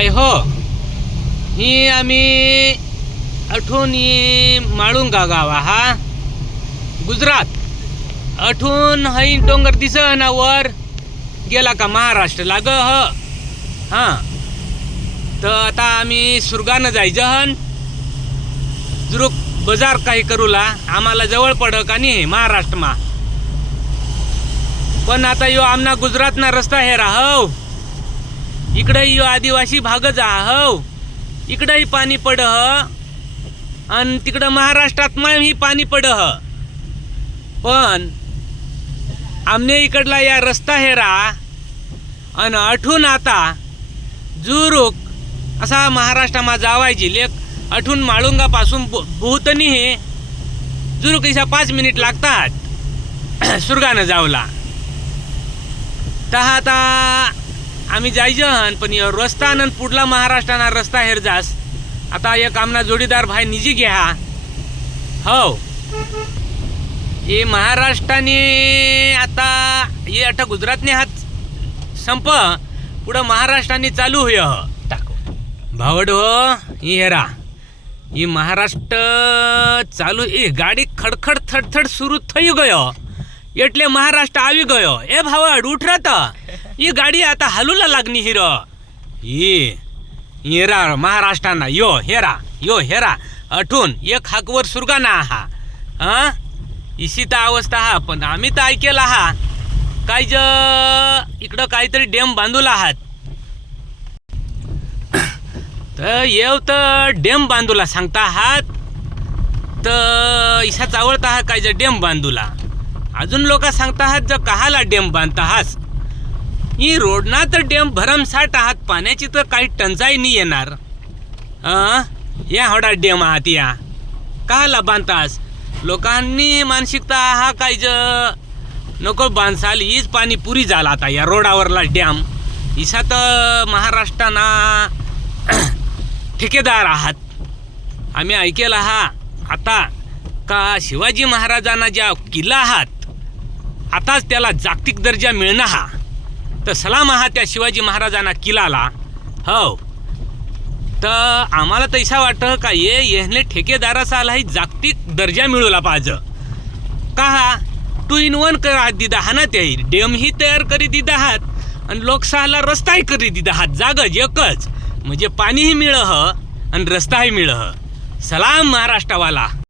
Bye हो? ही आम्ही अठून माळुंगा गावा हा? गुजरात. अठून हई डोंगर दिसन वर. गेला का महाराष्ट्र लाग हो? ह? हां. तर आता आम्ही सुरगानं जायचं हन जुरुक बाजार काही करूला आम्हाला जवळ पड का नाही महाराष्ट्रमा पण आता यो आमना गुजरातना रस्ता हे राहव. इकडे यो आदिवासी भागच हो. इकडंही पाणी पड आणि हो. तिकडं महाराष्ट्रात ही पाणी पड हो. पण आमने इकडला या रस्ता हेरा आणि अठून आता जुरूक असा महाराष्ट्रामा जावायची लेख अठून माळुंगापासून बहुतनी हे जुरूक इसा पाच मिनिट लागतात. सुरगानं जावला. तहा आता आम्ही जायचे हन पण रस्ता आणि पुढला महाराष्ट्राना रस्ता हेर जास. आता एक आमना जोडीदार भाई निजी घ्या. हो. हे महाराष्ट्राने आता हे आता गुजरातने हात संप पुढं महाराष्ट्राने चालू होय. टाको. भावड हो ही हेरा. ही महाराष्ट्र चालू ए गाडी खडखड थडथड सुरू थई गयो. एटले महाराष्ट्र आवी गयो. ए भावड उठ रहा ही गाडी आता हलूला लागणी हिर ये हिरा महाराष्ट्राना यो हेरा यो हेरा अठून एक हाकवर सुरगाना हा हा इशी तर अवस्था हा पण आम्ही तर ऐकेला हा काय ज इकडं काहीतरी डेम बांधूला आहात तर येव तर डेम बांधूला सांगता आहात तर इशा चावळता हा काय ज डेम बांधूला अजून लोक सांगता आहात ज कहाला डेम बांधता आहात ही रोडना तर डेम भरमसाठ आहात पाण्याची तर काही टंचाई नाही येणार. या होडा डेम आहात या. काला बांधतास लोकांनी मानसिकता हा काय ज? नको बांधसाल हीच पाणी पुरी झाला आता या रोडावरला डॅम. इसा तर महाराष्ट्राना ठेकेदार आहात. आम्ही ऐकेला हा आता का शिवाजी महाराजांना ज्या किल्ला आहात आताच त्याला जागतिक दर्जा मिळणं हा. तर सलाम हा त्या शिवाजी महाराजांना किल्लाला हो. तर आम्हाला तैसा वाटतं का ये येहने ठेकेदाराचा ही जागतिक दर्जा मिळवला पाहिजे. का हा टू इन वन करा दिदा हा ना ते डेमही तयार करी दिदा आहात आणि लोकसहाला रस्ताही करी दिदा आहात जागच एकच म्हणजे पाणीही मिळ आणि रस्ताही मिळ सलाम महाराष्ट्रावाला.